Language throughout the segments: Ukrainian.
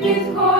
with God.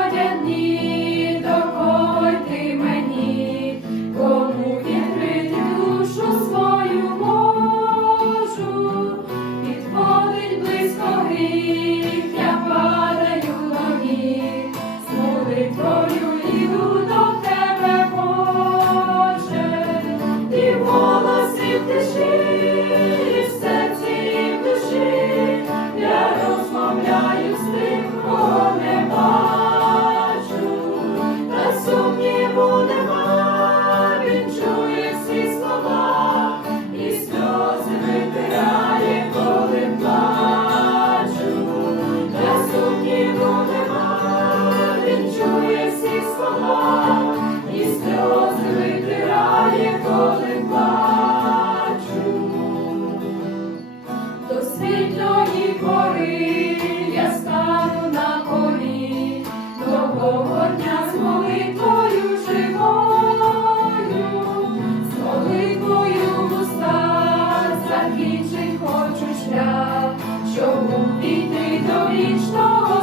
інший хочу шлях, щоб увійти до вічного.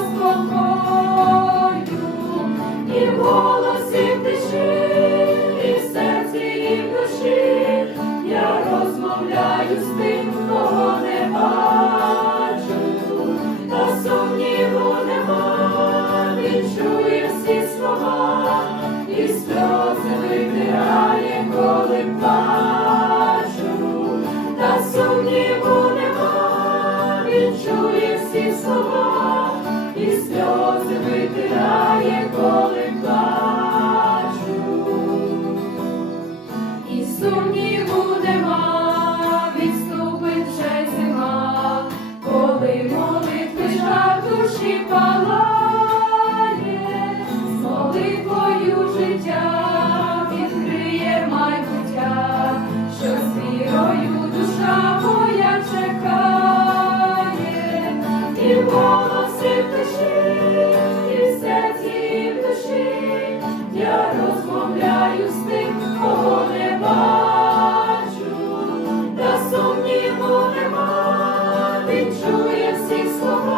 слова і свя. він чує всіх слова.